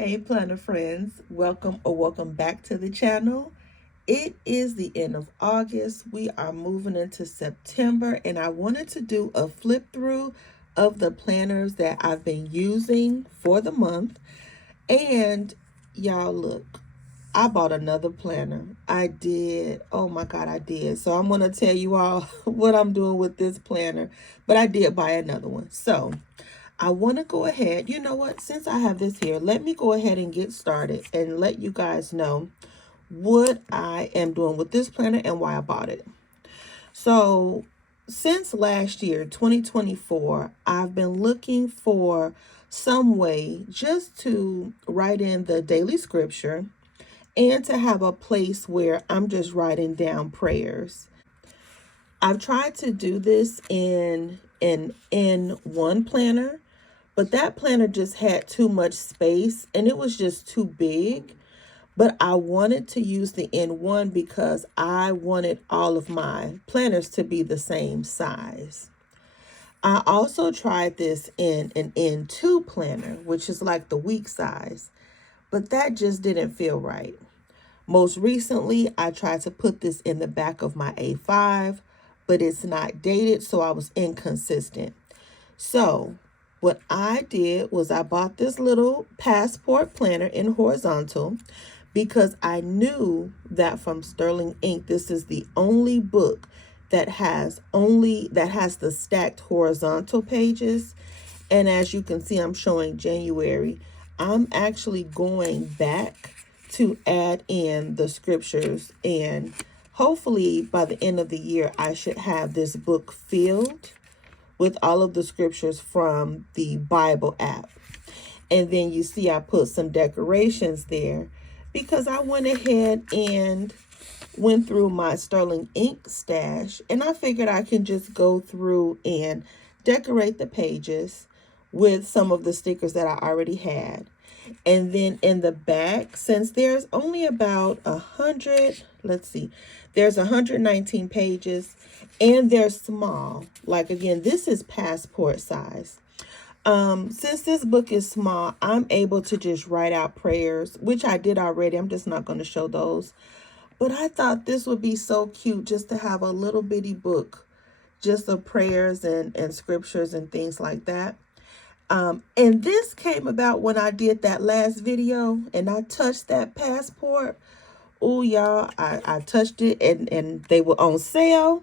Hey planner friends, welcome back to the channel. It is the end of August. We are moving into September and I wanted to do a flip through of the planners that I've been using for the month. And y'all look, I bought another planner. I did. Oh my God, I did. So I'm going to tell you all what I'm doing with this planner, but I did buy another one. So I want to go ahead, you know what, since I have this here, let me go ahead and get started and let you guys know what I am doing with this planner and why I bought it. So since last year, 2024, I've been looking for some way just to write in the daily scripture and to have a place where I'm just writing down prayers. I've tried to do this in one planner, but that planner just had too much space and it was just too big. But I wanted to use the N1 because I wanted all of my planners to be the same size. I also tried this in an N2 planner, which is like the week size, but that just didn't feel right. Most recently, I tried to put this in the back of my A5, but it's not dated, so I was inconsistent. So what I did was I bought this little passport planner in horizontal because I knew that from Sterling Ink, this is the only book that has the stacked horizontal pages. And as you can see, I'm showing January. I'm actually going back to add in the scriptures, and hopefully by the end of the year, I should have this book filled with all of the scriptures from the Bible app. And then you see I put some decorations there because I went ahead and went through my Sterling Ink stash, and I figured I can just go through and decorate the pages with some of the stickers that I already had. And then in the back, since there's only about 100, let's see, there's 119 pages and they're small. Like again, this is passport size. Since this book is small, I'm able to just write out prayers, which I did already. I'm just not going to show those. But I thought this would be so cute just to have a little bitty book just of prayers and scriptures and things like that. And this came about when I did that last video and I touched that passport. Oh, y'all, I touched it and they were on sale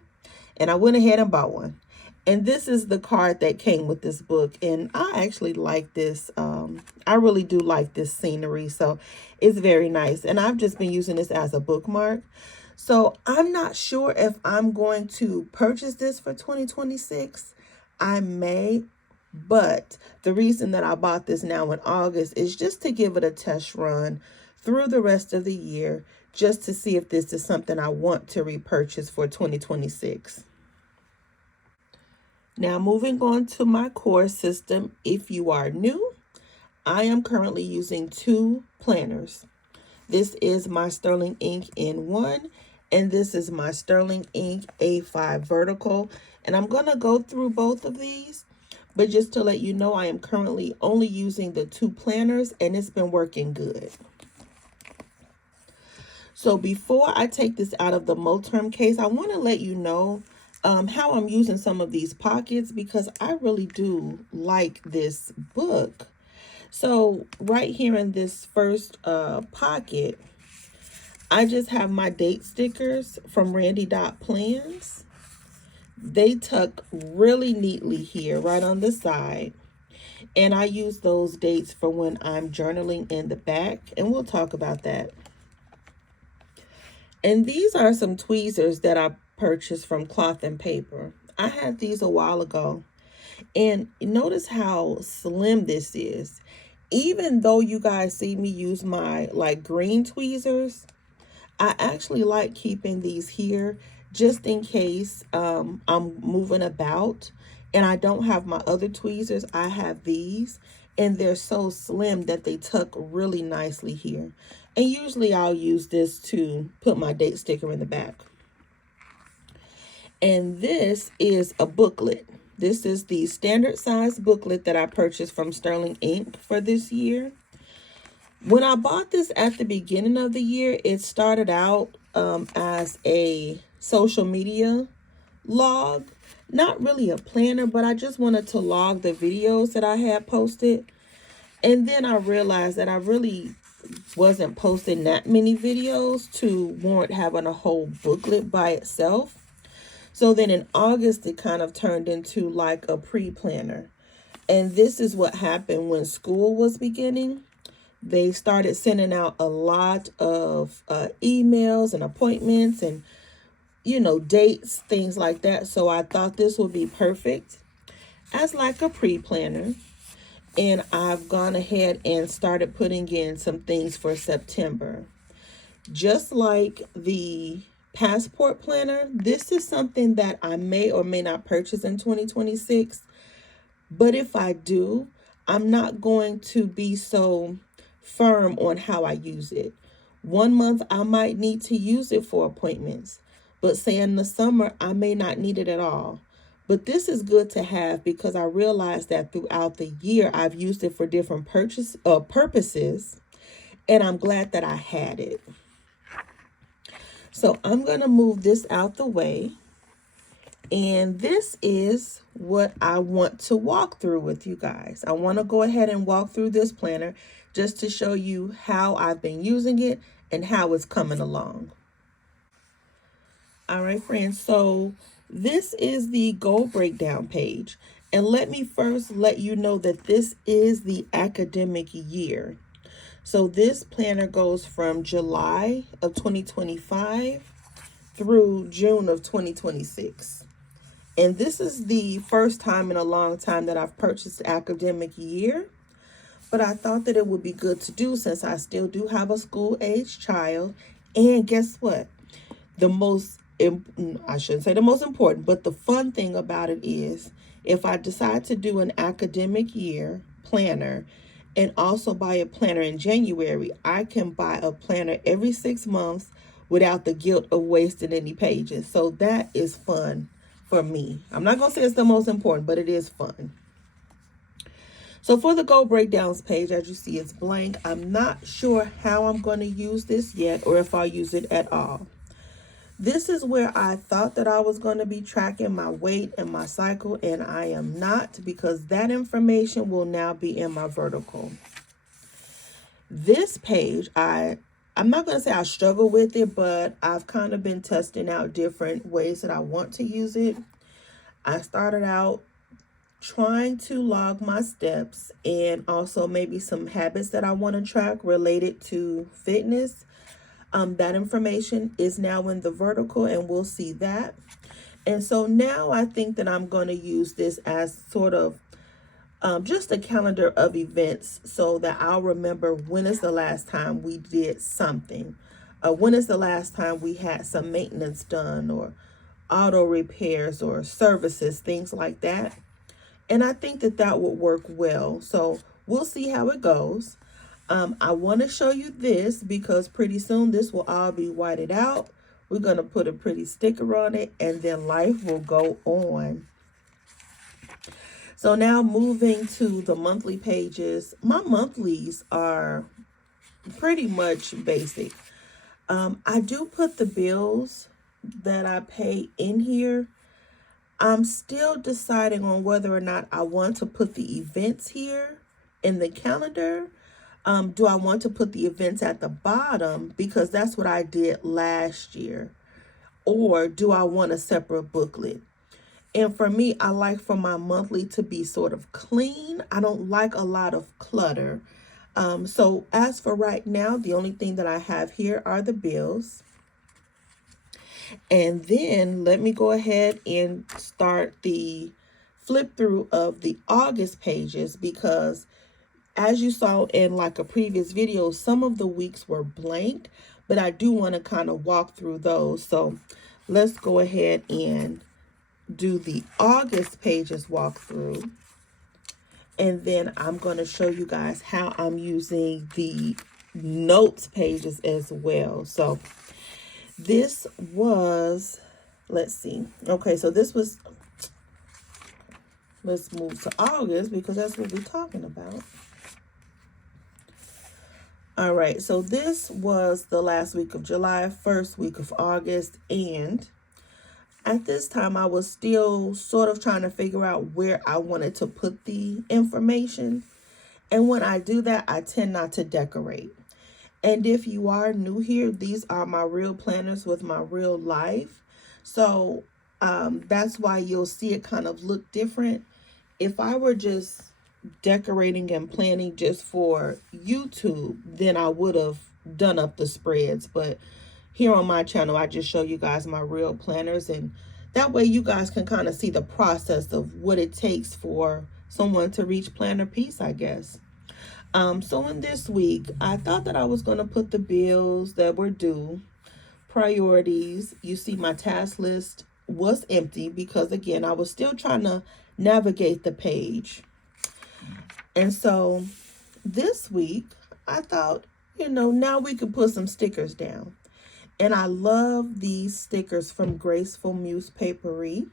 and I went ahead and bought one. And this is the card that came with this book. And I actually like this. I really do like this scenery. So it's very nice. And I've just been using this as a bookmark. So I'm not sure if I'm going to purchase this for 2026. I may. But the reason that I bought this now in August is just to give it a test run through the rest of the year, just to see if this is something I want to repurchase for 2026. Now moving on to my core system. If you are new, I am currently using two planners. This is my Sterling Ink N1 and this is my Sterling Ink A5 vertical. And I'm going to go through both of these, but just to let you know, I am currently only using the two planners and it's been working good. So before I take this out of the Moterm case, I want to let you know how I'm using some of these pockets because I really do like this book. So right here in this first pocket, I just have my date stickers from Randy Dot Plans. They tuck really neatly here right on the side. And I use those dates for when I'm journaling in the back, and we'll talk about that. And these are some tweezers that I purchased from Cloth and Paper. I had these a while ago. And notice how slim this is. Even though you guys see me use my like green tweezers, I actually like keeping these here just in case I'm moving about and I don't have my other tweezers. I have these and they're so slim that they tuck really nicely here. And usually I'll use this to put my date sticker in the back. And this is a booklet. This is the standard size booklet that I purchased from Sterling Ink for this year. When I bought this at the beginning of the year, it started out as a social media log. Not really a planner, but I just wanted to log the videos that I had posted. And then I realized that I really wasn't posting that many videos to warrant having a whole booklet by itself. So then in August, it kind of turned into like a pre-planner. And this is what happened when school was beginning. They started sending out a lot of emails and appointments and, dates, things like that. So I thought this would be perfect as like a pre-planner. And I've gone ahead and started putting in some things for September. Just like the passport planner, this is something that I may or may not purchase in 2026. But if I do, I'm not going to be so firm on how I use it. 1 month, I might need to use it for appointments. But say in the summer, I may not need it at all. But this is good to have because I realized that throughout the year, I've used it for different purposes. And I'm glad that I had it. So I'm going to move this out the way. And this is what I want to walk through with you guys. I want to go ahead and walk through this planner just to show you how I've been using it and how it's coming along. All right, friends. So this is the goal breakdown page. And let me first let you know that this is the academic year. So this planner goes from July of 2025 through June of 2026. And this is the first time in a long time that I've purchased academic year. But I thought that it would be good to do since I still do have a school-age child. And guess what? I shouldn't say the most important, but the fun thing about it is if I decide to do an academic year planner and also buy a planner in January, I can buy a planner every 6 months without the guilt of wasting any pages. So that is fun for me. I'm not going to say it's the most important, but it is fun. So for the goal breakdowns page, as you see, it's blank. I'm not sure how I'm going to use this yet or if I'll use it at all. This is where I thought that I was going to be tracking my weight and my cycle, and I am not because that information will now be in my vertical. This page, I'm not going to say I struggle with it, but I've kind of been testing out different ways that I want to use it. I started out trying to log my steps and also maybe some habits that I want to track related to fitness. That information is now in the vertical and we'll see that. And so now I think that I'm going to use this as sort of just a calendar of events so that I'll remember when is the last time we did something. When is the last time we had some maintenance done or auto repairs or services, things like that. And I think that that would work well. So we'll see how it goes. I want to show you this because pretty soon this will all be whited out. We're going to put a pretty sticker on it and then life will go on. So now moving to the monthly pages. My monthlies are pretty much basic. I do put the bills that I pay in here. I'm still deciding on whether or not I want to put the events here in the calendar. Do I want to put the events at the bottom because that's what I did last year? Or do I want a separate booklet? And for me, I like for my monthly to be sort of clean. I don't like a lot of clutter. So as for right now, the only thing that I have here are the bills. And then let me go ahead and start the flip through of the August pages because as you saw in like a previous video, some of the weeks were blank, but I do want to kind of walk through those. So let's go ahead and do the August pages walkthrough. And then I'm going to show you guys how I'm using the notes pages as well. So this was, let's see. Okay, so this was, let's move to August because that's what we're talking about. All right, so this was the last week of July, first week of August, and at this time I was still sort of trying to figure out where I wanted to put the information. And when I do that, I tend not to decorate. And if you are new here, these are my real planners with my real life. So that's why you'll see it kind of look different. If I were just decorating and planning just for YouTube, then I would have done up the spreads. But here on my channel, I just show you guys my real planners, and that way you guys can kind of see the process of what it takes for someone to reach planner peace, I guess. So in this week, I thought that I was going to put the bills that were due, priorities. You see my task list was empty because, again, I was still trying to navigate the page. And so this week, I thought, now we could put some stickers down. And I love these stickers from Graceful Muse Papery.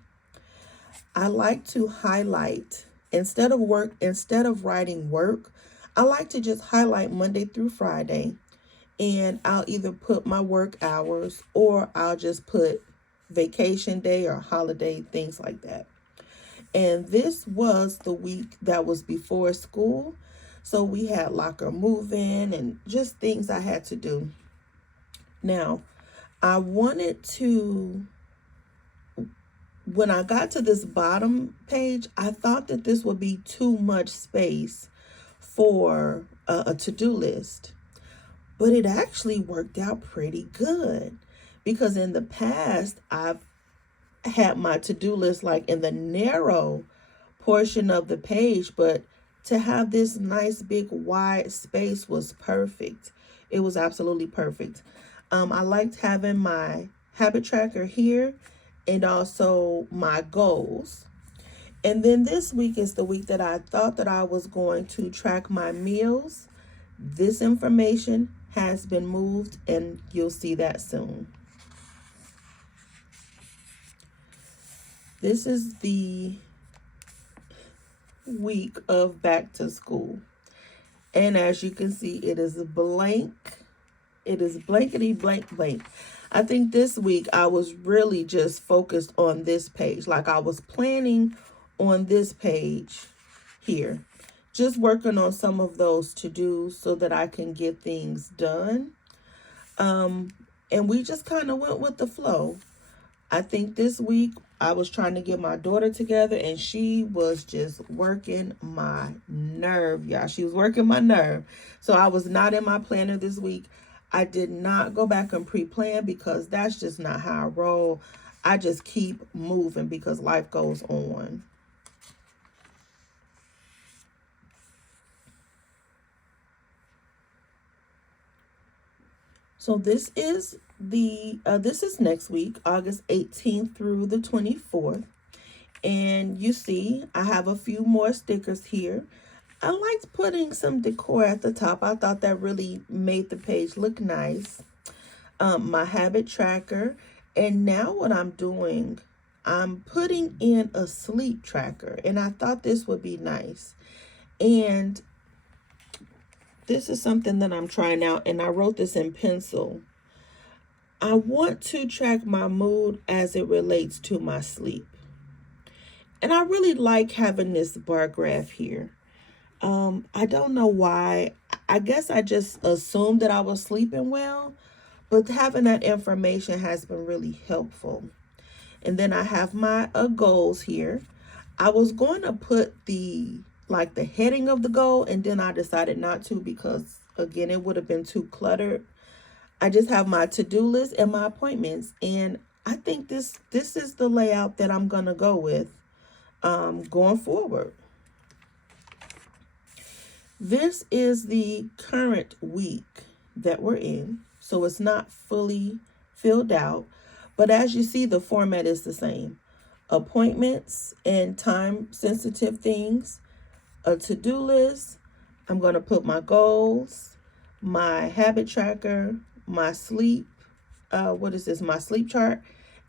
I like to highlight, instead of writing work, I like to just highlight Monday through Friday, and I'll either put my work hours or I'll just put vacation day or holiday, things like that. And this was the week that was before school. So we had locker move-in and just things I had to do. Now, I wanted to, when I got to this bottom page, I thought that this would be too much space for a to-do list. But it actually worked out pretty good, because in the past, I've had my to-do list like in the narrow portion of the page, but to have this nice big wide space was perfect. It was absolutely perfect. I liked having my habit tracker here and also my goals. And then this week is the week that I thought that I was going to track my meals. This information has been moved, and you'll see that soon. This is the week of back to school. And as you can see, it is blank. It is blankety blank blank. I think this week I was really just focused on this page. Like I was planning on this page here, just working on some of those to-dos so that I can get things done. And we just kind of went with the flow. I think this week I was trying to get my daughter together, and she was just working my nerve, y'all. She was working my nerve. So I was not in my planner this week. I did not go back and pre-plan because that's just not how I roll. I just keep moving because life goes on. So this is next week, August 18th through the 24th. And you see, I have a few more stickers here. I liked putting some decor at the top. I thought that really made the page look nice. My habit tracker. And now what I'm doing, I'm putting in a sleep tracker. And I thought this would be nice. And this is something that I'm trying out, and I wrote this in pencil. I want to track my mood as it relates to my sleep. And I really like having this bar graph here. I don't know why. I guess I just assumed that I was sleeping well, but having that information has been really helpful. And then I have my goals here. I was going to put the heading of the goal, and then I decided not to because, again, it would have been too cluttered. I just have my to-do list and my appointments, and I think this is the layout that I'm going to go with going forward. This is the current week that we're in, so it's not fully filled out, but as you see, the format is the same. Appointments and time-sensitive things, a to-do list. I'm going to put my goals, my habit tracker, my sleep, my sleep chart,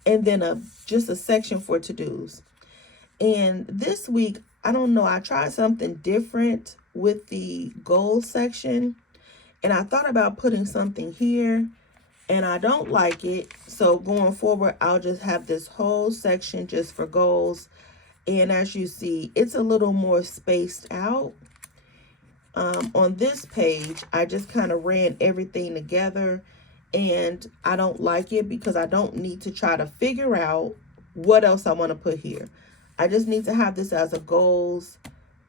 and then just a section for to-dos. And this week, I don't know, I tried something different with the goals section, And I thought about putting something here, and I don't like it. So going forward, I'll just have this whole section just for goals. And as you see, it's a little more spaced out. On this page, I just kind of ran everything together, and I don't like it because I don't need to try to figure out what else I want to put here. I just need to have this as a goals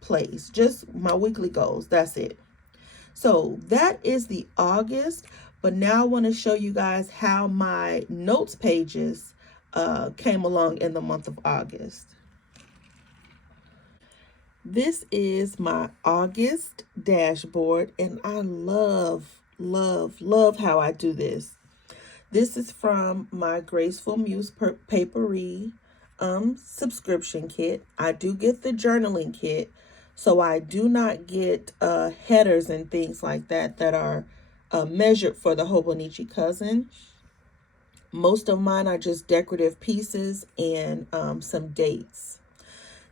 place, just my weekly goals. That's it. So that is the August, but now I want to show you guys how my notes pages came along in the month of August. This is my August dashboard, and I love how I do this. This is from my Graceful Muse Papery subscription kit. I do get the journaling kit, so I do not get headers and things like that that are measured for the Hobonichi cousin. Most of mine are just decorative pieces and some dates.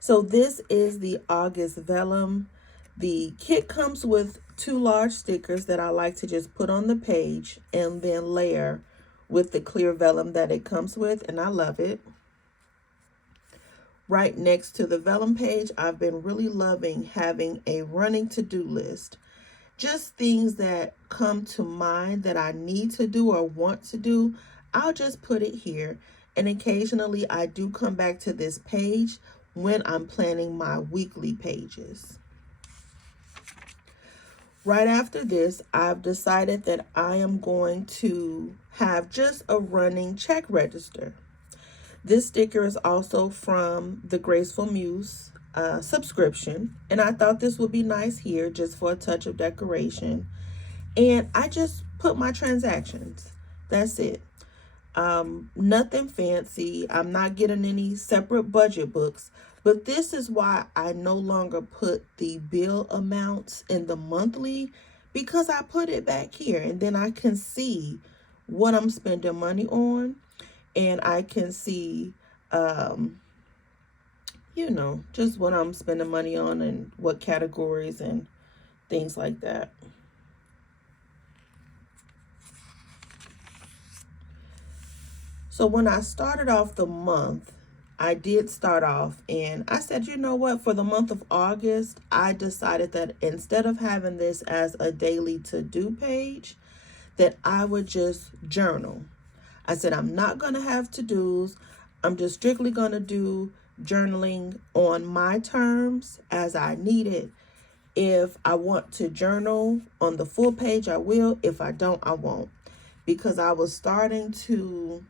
So this is the August vellum. The kit comes with 2 large stickers that I like to just put on the page and then layer with the clear vellum that it comes with, and I love it. Right next to the vellum page, I've been really loving having a running to-do list. Just things that come to mind that I need to do or want to do, I'll just put it here. And occasionally I do come back to this page when I'm planning my weekly pages. Right after this, I've decided that I am going to have just a running check register. This sticker is also from the Graceful Muse subscription, and I thought this would be nice here just for a touch of decoration. And I just put my transactions. That's it. Nothing fancy. I'm not getting any separate budget books, but this is why I no longer put the bill amounts in the monthly, because I put it back here and then I can see what I'm spending money on, and I can see, just what I'm spending money on and what categories and things like that. So when I started off the month, I did start off and I said, you know what, for the month of August, I decided that instead of having this as a daily to-do page, that I would just journal. I said, I'm not going to have to-dos. I'm just strictly going to do journaling on my terms as I need it. If I want to journal on the full page, I will. If I don't, I won't. Because I was starting to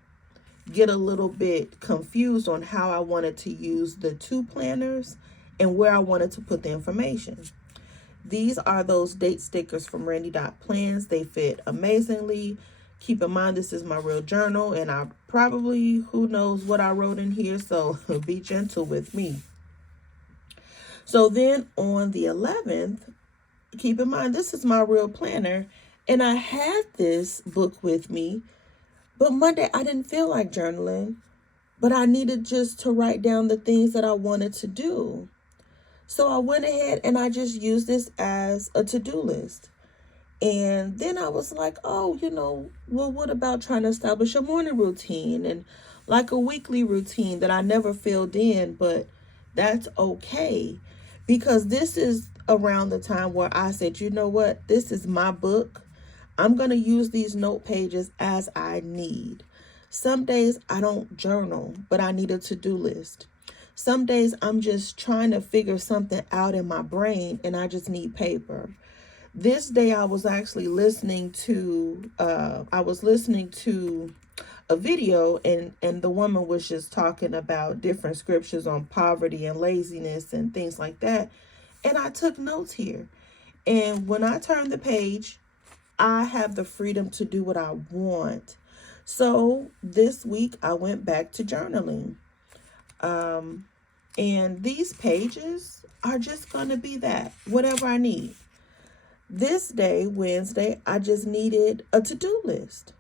get a little bit confused on how I wanted to use the 2 planners and where I wanted to put the information. These are those date stickers from Randy Plans. They fit amazingly. Keep in mind, this is my real journal, and I probably, who knows what I wrote in here, so be gentle with me. So then on the 11th, keep in mind, this is my real planner, and I had this book with me, but Monday I didn't feel like journaling, but I needed just to write down the things that I wanted to do. So I went ahead and I just used this as a to-do list. And then I was like, oh, well, what about trying to establish a morning routine and like a weekly routine that I never filled in, but that's okay. Because this is around the time where I said, you know what, this is my book. I'm going to use these note pages as I need. Some days I don't journal, but I need a to-do list. Some days I'm just trying to figure something out in my brain and I just need paper. This day I was actually listening to a video, and the woman was just talking about different scriptures on poverty and laziness and things like that. And I took notes here. And when I turn the page, I have the freedom to do what I want. So this week I went back to journaling. And these pages are just going to be that, whatever I need. This day, Wednesday, I just needed a to-do list.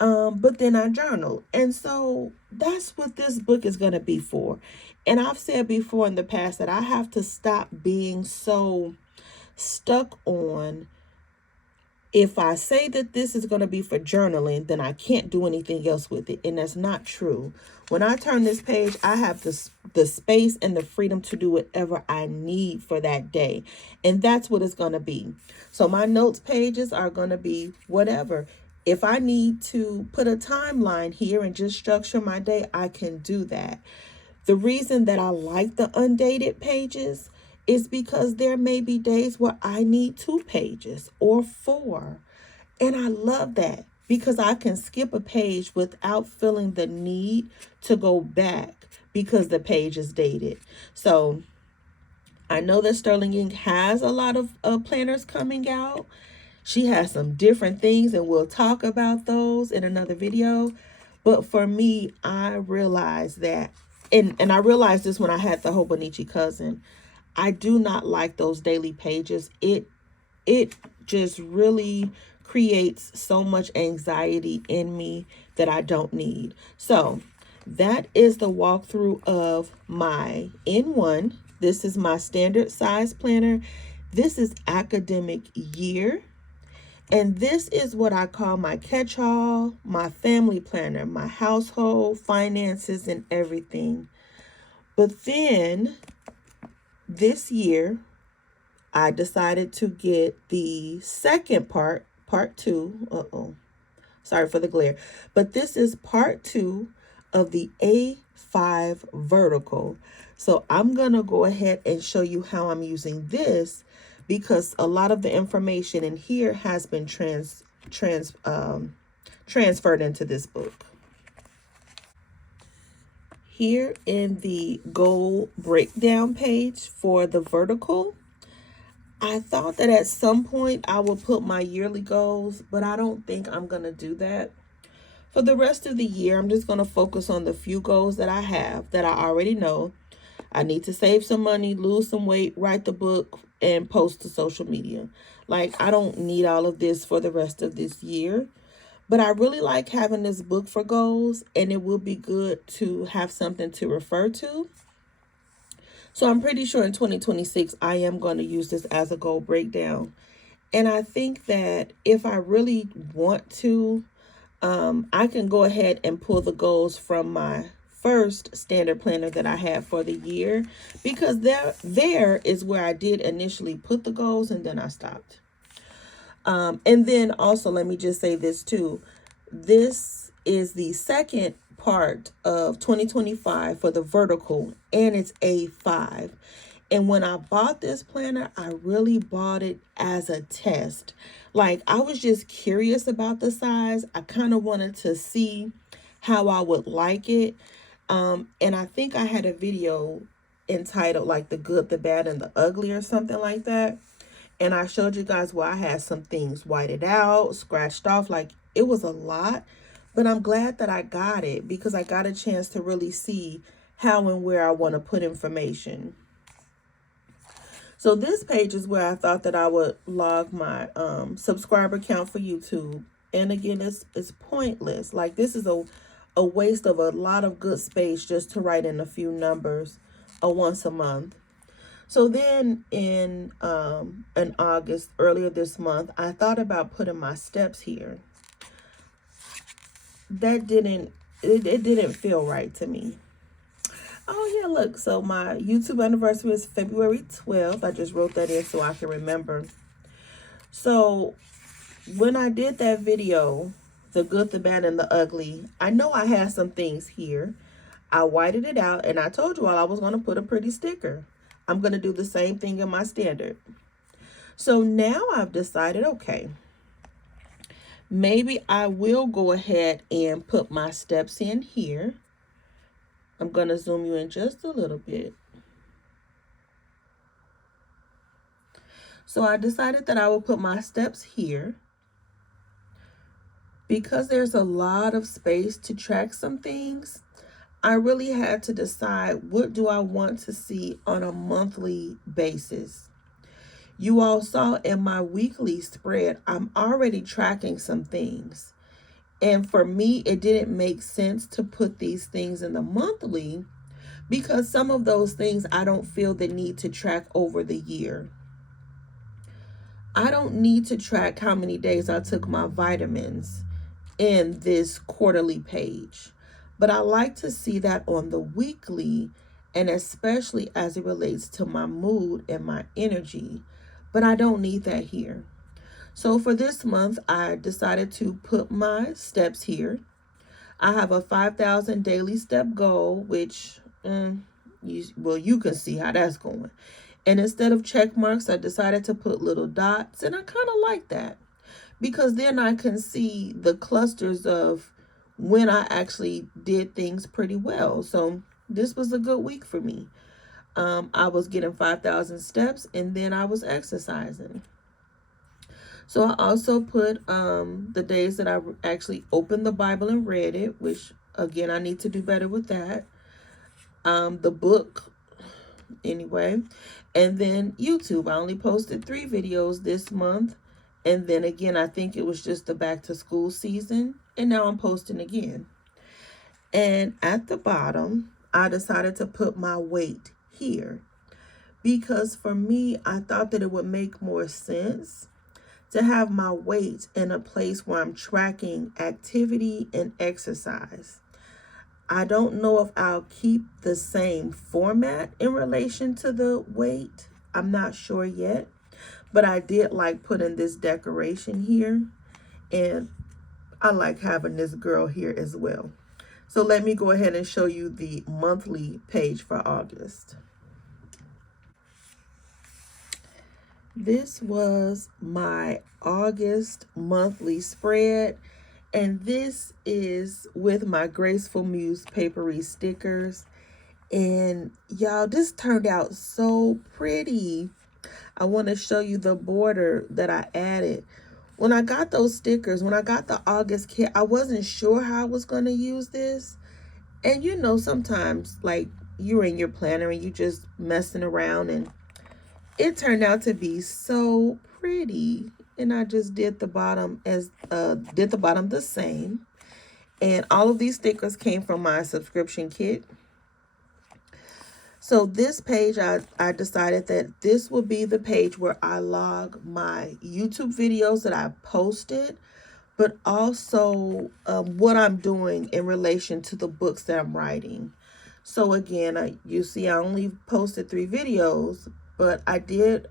But then I journaled. And so that's what this book is going to be for. And I've said before in the past that I have to stop being so stuck on if I say that this is going to be for journaling, then I can't do anything else with it. And that's not true. When I turn this page, I have the space and the freedom to do whatever I need for that day. And that's what it's going to be. So my notes pages are going to be whatever. If I need to put a timeline here and just structure my day, I can do that. The reason that I like the undated pages is because there may be days where I need 2 pages or 4. And I love that because I can skip a page without feeling the need to go back because the page is dated. So I know that Sterling Ing has a lot of planners coming out. She has some different things, and we'll talk about those in another video. But for me, I realized that, and I realized this when I had the Hobonichi cousin, I do not like those daily pages. It just really creates so much anxiety in me that I don't need. So that is the walkthrough of my N1. This is my standard size planner. This is academic year. And this is what I call my catch-all, my family planner, my household, finances, and everything. But then this year, I decided to get the second part 2. Sorry for the glare. But this is part 2 of the A5 vertical. So I'm going to go ahead and show you how I'm using this because a lot of the information in here has been transferred into this book. Here in the goal breakdown page for the vertical, I thought that at some point I would put my yearly goals, but I don't think I'm going to do that. For the rest of the year, I'm just going to focus on the few goals that I have that I already know. I need to save some money, lose some weight, write the book, and post to social media. Like, I don't need all of this for the rest of this year. But I really like having this book for goals, and it will be good to have something to refer to. So I'm pretty sure in 2026, I am going to use this as a goal breakdown. And I think that if I really want to, I can go ahead and pull the goals from my first standard planner that I had for the year, because there is where I did initially put the goals and then I stopped. And then also, let me just say this too. This is the second part of 2025 for the vertical, and it's A5. And when I bought this planner, I really bought it as a test. Like, I was just curious about the size. I kind of wanted to see how I would like it. And I think I had a video entitled like the good, the bad, and the ugly or something like that. And I showed you guys where I had some things whited out, scratched off. Like, it was a lot. But I'm glad that I got it because I got a chance to really see how and where I want to put information. So this page is where I thought that I would log my subscriber count for YouTube. And again, it's pointless. Like, this is a waste of a lot of good space just to write in a few numbers once a month. So then in August, earlier this month, I thought about putting my steps here. That didn't feel right to me. Oh yeah, look, so my YouTube anniversary is February 12th. I just wrote that in so I can remember. So when I did that video, the good, the bad, and the ugly, I know I had some things here. I whited it out, and I told you all I was going to put a pretty sticker. I'm going to do the same thing in my standard. So now I've decided, okay, maybe I will go ahead and put my steps in here. I'm going to zoom you in just a little bit. So I decided that I will put my steps here. Because there's a lot of space to track some things, I really had to decide, what do I want to see on a monthly basis? You all saw in my weekly spread, I'm already tracking some things. And for me, it didn't make sense to put these things in the monthly because some of those things I don't feel the need to track over the year. I don't need to track how many days I took my vitamins in this quarterly page, but I like to see that on the weekly, and especially as it relates to my mood and my energy. But I don't need that here. So for this month, I decided to put my steps here. I have a 5,000 daily step goal, which, you can see how that's going. And instead of check marks, I decided to put little dots, and I kind of like that because then I can see the clusters of when I actually did things pretty well. So this was a good week for me. I was getting 5,000 steps, and then I was exercising. So I also put the days that I actually opened the Bible and read it, which again I need to do better with that. The book, anyway, and then YouTube. I only posted 3 videos this month, and then again I think it was just the back to school season, and now I'm posting again. And at the bottom, I decided to put my weight here because for me, I thought that it would make more sense to have my weight in a place where I'm tracking activity and exercise. I don't know if I'll keep the same format in relation to the weight. I'm not sure yet, but I did like putting this decoration here, and I like having this girl here as well. So let me go ahead and show you the monthly page for August. This was my August monthly spread, and this is with my Graceful Muse papery stickers. And y'all, this turned out so pretty. I want to show you the border that I added. When I got those stickers, when I got the August kit, I wasn't sure how I was going to use this. And you know, sometimes like you're in your planner and you just messing around, and it turned out to be so pretty. And I just did the bottom the same. And all of these stickers came from my subscription kit. So this page, I decided that this will be the page where I log my YouTube videos that I posted, but also what I'm doing in relation to the books that I'm writing. So again, you see I only posted 3 videos, but I did,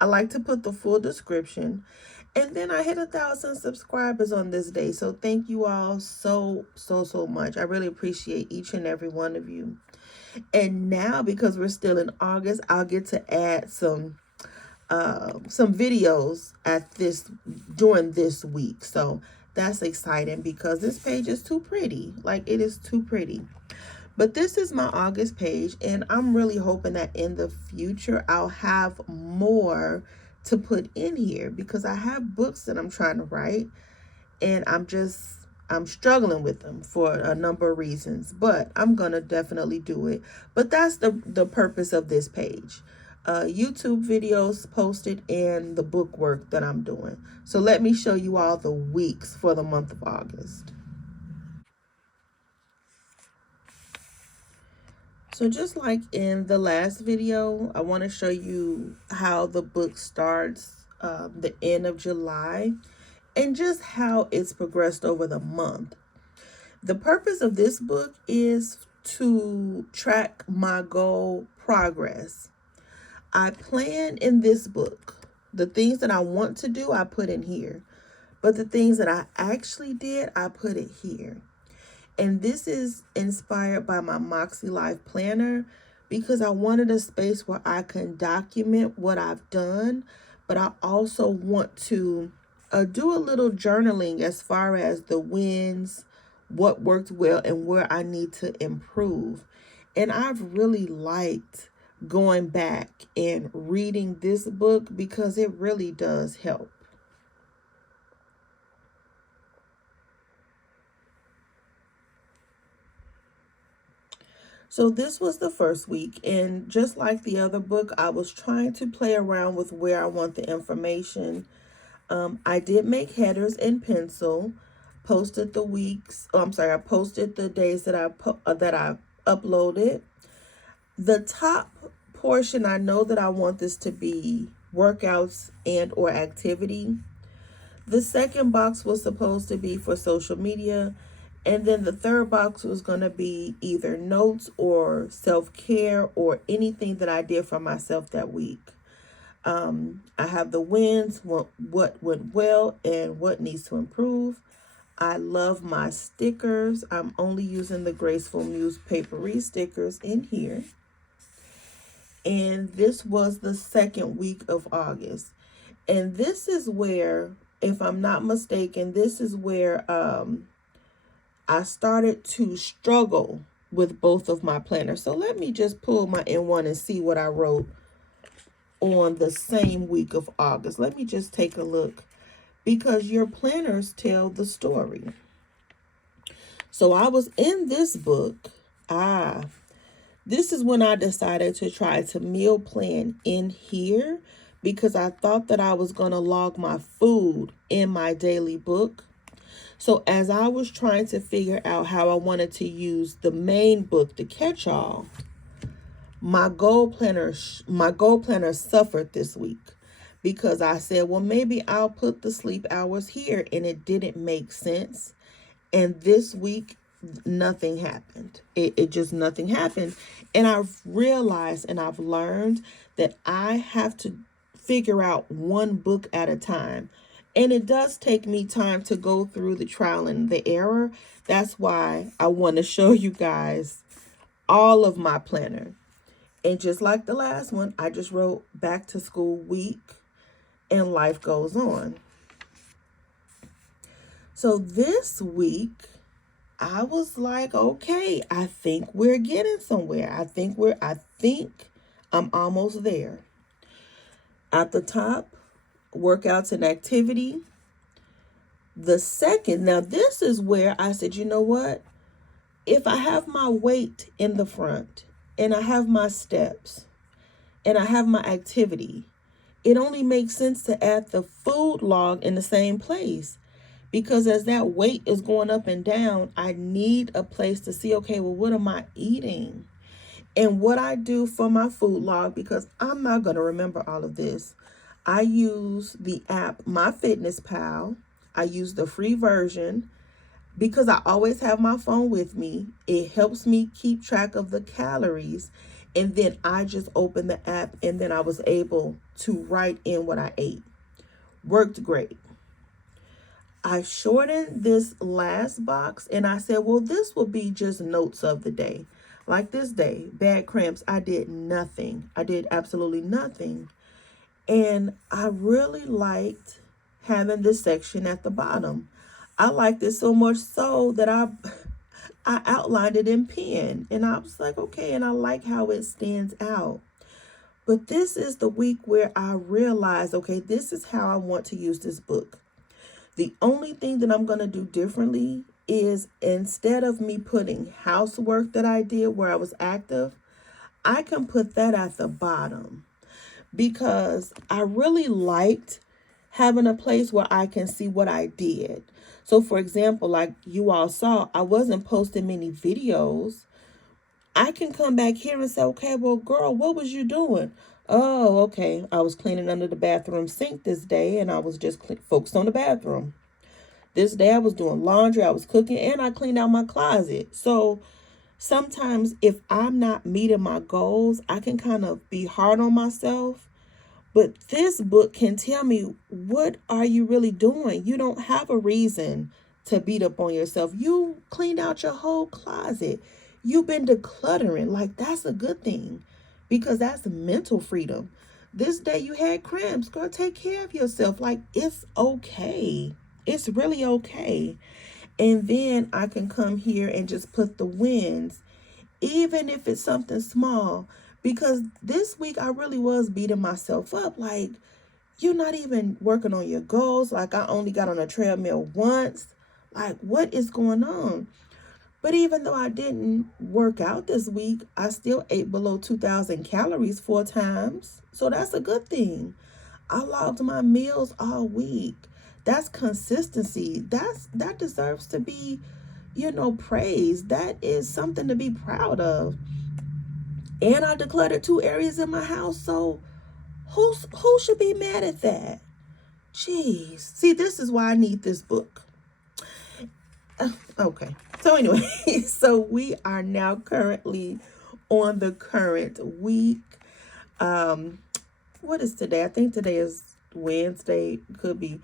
I like to put the full description. And then I hit 1,000 subscribers on this day. So thank you all so much. I really appreciate each and every one of you. And now, because we're still in August, I'll get to add some videos during this week. So that's exciting because this page is too pretty. Like, it is too pretty. But this is my August page, and I'm really hoping that in the future I'll have more to put in here because I have books that I'm trying to write, and I'm struggling with them for a number of reasons, but I'm gonna definitely do it. But that's the purpose of this page. YouTube videos posted and the book work that I'm doing. So let me show you all the weeks for the month of August. So just like in the last video, I want to show you how the book starts the end of July and just how it's progressed over the month. The purpose of this book is to track my goal progress. I plan in this book the things that I want to do, I put in here, but the things that I actually did, I put it here. And this is inspired by my Moxie Life Planner because I wanted a space where I can document what I've done, but I also want to do a little journaling as far as the wins, what worked well, and where I need to improve. And I've really liked going back and reading this book because it really does help. So this was the first week, and just like the other book, I was trying to play around with where I want the information. I did make headers in pencil, posted the weeks. Oh, I'm sorry, I posted the days that I uploaded. The top portion, I know that I want this to be workouts and or activity. The second box was supposed to be for social media. And then the third box was going to be either notes or self-care or anything that I did for myself that week. I have the wins, what went well, and what needs to improve. I love my stickers. I'm only using the Graceful Muse papery stickers in here. And this was the second week of August. And this is where, if I'm not mistaken, this is where I started to struggle with both of my planners. So let me just pull my N1 and see what I wrote on the same week of August. Let me just take a look, because your planners tell the story. So I was in this book. This is when I decided to try to meal plan in here, because I thought that I was going to log my food in my daily book. So as I was trying to figure out how I wanted to use the main book, the catch-all, my goal planner suffered this week, because I said, well, maybe I'll put the sleep hours here, and it didn't make sense. And this week, nothing happened. It just nothing happened. And I've realized and I've learned that I have to figure out one book at a time. And it does take me time to go through the trial and the error. That's why I want to show you guys all of my planner. And just like the last one, I just wrote back to school week and life goes on. So this week, I was like, okay, I think we're getting somewhere. I think I'm almost there. At the top, workouts and activity. The second, now this is where I said, you know what? If I have my weight in the front and I have my steps and I have my activity, it only makes sense to add the food log in the same place. Because as that weight is going up and down, I need a place to see, okay, well, what am I eating? And what I do for my food log, because I'm not going to remember all of this, I use the app MyFitnessPal. I use the free version because I always have my phone with me. It helps me keep track of the calories. And then I just opened the app, and then I was able to write in what I ate. Worked great. I shortened this last box, and I said, well, this will be just notes of the day. Like this day, bad cramps, I did nothing. I did absolutely nothing. And I really liked having this section at the bottom. I liked it so much so that I outlined it in pen. And I was like, okay, and I like how it stands out. But this is the week where I realized, okay, this is how I want to use this book. The only thing that I'm going to do differently is, instead of me putting housework that I did where I was active, I can put that at the bottom, because I really liked having a place where I can see what I did. So for example, like you all saw, I wasn't posting many videos. I can come back here and say, okay, well, girl, what was you doing? Oh, okay. I was cleaning under the bathroom sink this day, and I was just focused on the bathroom. This day I was doing laundry, I was cooking, and I cleaned out my closet. So sometimes if I'm not meeting my goals, I can kind of be hard on myself. But this book can tell me, what are you really doing? You don't have a reason to beat up on yourself. You cleaned out your whole closet. You've been decluttering. Like, that's a good thing, because that's mental freedom. This day you had cramps. Girl, take care of yourself. Like, it's okay. It's really okay. And then I can come here and just put the wins, even if it's something small. Because this week I really was beating myself up. Like, you're not even working on your goals. Like, I only got on a treadmill once. Like, what is going on? But even though I didn't work out this week, I still ate below 2,000 calories 4 times. So that's a good thing. I logged my meals all week. That's consistency. That deserves to be, praised. That is something to be proud of. And I decluttered 2 areas in my house. So Who should be mad at that? Jeez. See, this is why I need this book. Okay. So anyway, so we are now currently on the current week. What is today? I think today is Wednesday. Could be.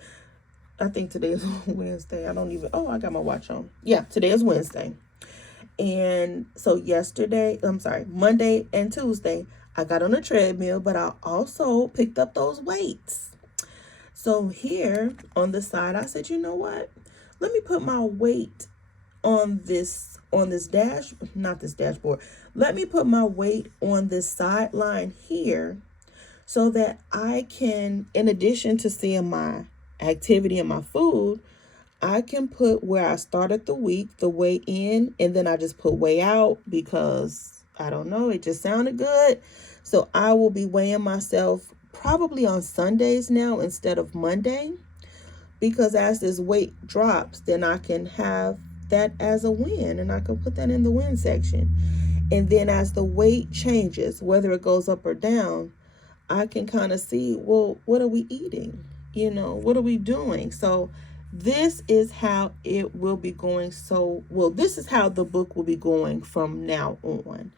I think today is Wednesday. I got my watch on. Yeah, today is Wednesday. And so Monday and Tuesday, I got on a treadmill, but I also picked up those weights. So here on the side, I said, you know what? Let me put my weight on this not this dashboard. Let me put my weight on this sideline here so that I can, in addition to seeing my activity and my food, I can put where I started the week, the way in, and then I just put way out because I don't know, it just sounded good. So I will be weighing myself probably on Sundays now instead of Monday, because as this weight drops, then I can have that as a win and I can put that in the win section. And then as the weight changes, whether it goes up or down, I can kind of see, well, what are we eating? What are we doing? So this is how it will be going. This is how the book will be going from now on.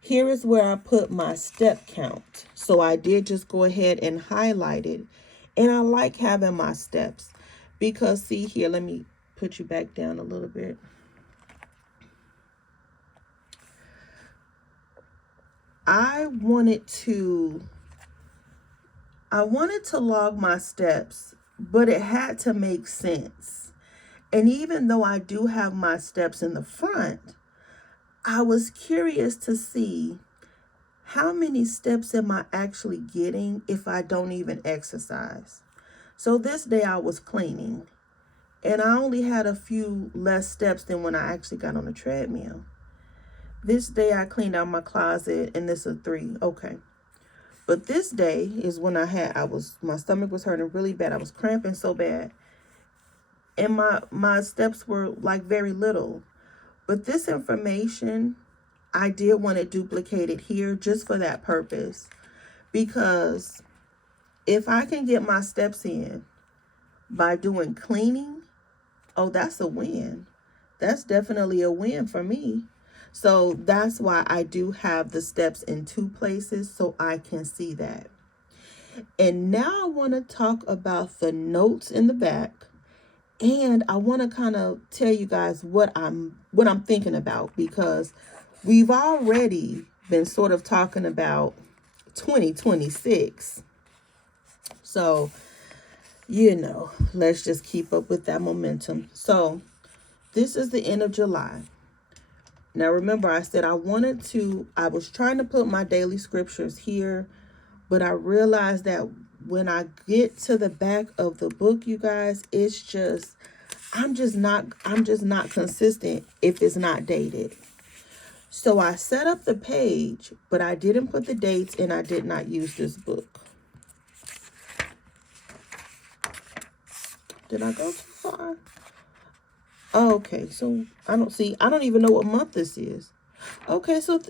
Here is where I put my step count. So I did just go ahead and highlight it. And I like having my steps because see here, let me put you back down a little bit. I wanted to log my steps, but it had to make sense. And even though I do have my steps in the front, I was curious to see how many steps am I actually getting if I don't even exercise. So this day I was cleaning and I only had a few less steps than when I actually got on the treadmill. This day I cleaned out my closet and this is 3. Okay. But this day is when my stomach was hurting really bad. I was cramping so bad. And my steps were like very little. But this information, I did want it duplicated here just for that purpose. Because if I can get my steps in by doing cleaning, oh, that's a win. That's definitely a win for me. So that's why I do have the steps in 2 places so I can see that. And now I want to talk about the notes in the back. And I want to kind of tell you guys what I'm thinking about, because we've already been sort of talking about 2026. So, let's just keep up with that momentum. So this is the end of July. Now, remember, I said I was trying to put my daily scriptures here, but I realized that when I get to the back of the book, you guys, I'm just not consistent if it's not dated. So I set up the page, but I didn't put the dates and I did not use this book. Did I go too far? Oh, okay, so I don't even know what month this is. Okay, so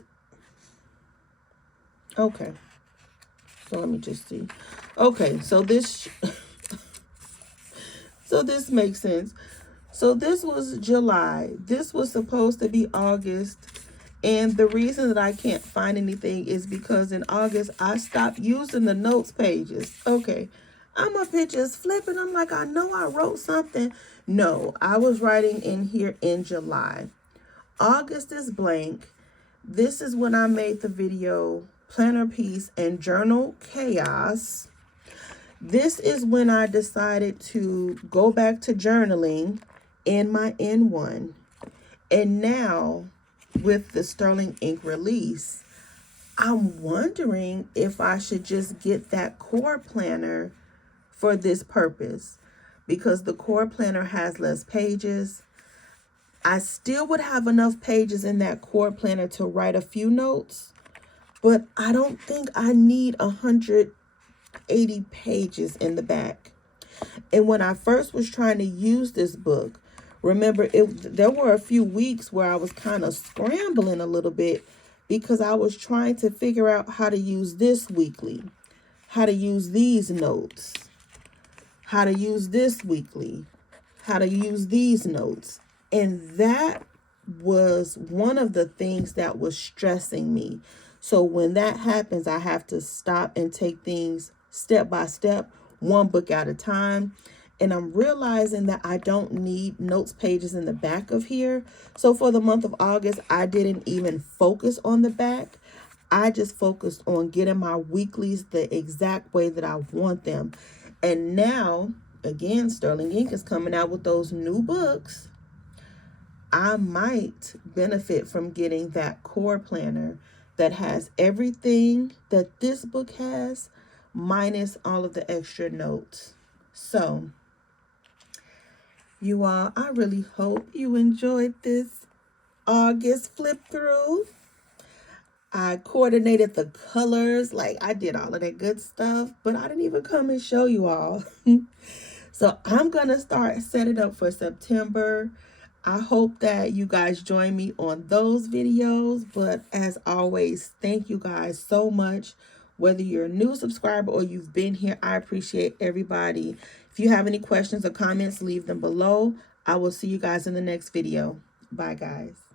let me just see. Okay, so this makes sense. So this was July. This was supposed to be August. And the reason that I can't find anything is because in August, I stopped using the notes pages. Okay, I'm up here just flipping. I'm like, I know I wrote something. No, I was writing in here in July. August is blank. This is when I made the video Planner Peace and Journal Chaos. This is when I decided to go back to journaling in my N1. And now with the Sterling ink release, I'm wondering if I should just get that core planner for this purpose, because the core planner has less pages. I still would have enough pages in that core planner to write a few notes, but I don't think I need 180 pages in the back. And when I first was trying to use this book, remember, there were a few weeks where I was kind of scrambling a little bit because I was trying to figure out how to use this weekly. how to use these notes, how to use this weekly, how to use these notes. And that was one of the things that was stressing me. So when that happens, I have to stop and take things step by step, one book at a time. And I'm realizing that I don't need notes pages in the back of here. So for the month of August, I didn't even focus on the back. I just focused on getting my weeklies the exact way that I want them. And now, again, Sterling Ink is coming out with those new books. I might benefit from getting that core planner that has everything that this book has, minus all of the extra notes. So, you all, I really hope you enjoyed this August flip through. I coordinated the colors, like I did all of that good stuff, but I didn't even come and show you all. So I'm going to start setting up for September. I hope that you guys join me on those videos. But as always, thank you guys so much. Whether you're a new subscriber or you've been here, I appreciate everybody. If you have any questions or comments, leave them below. I will see you guys in the next video. Bye, guys.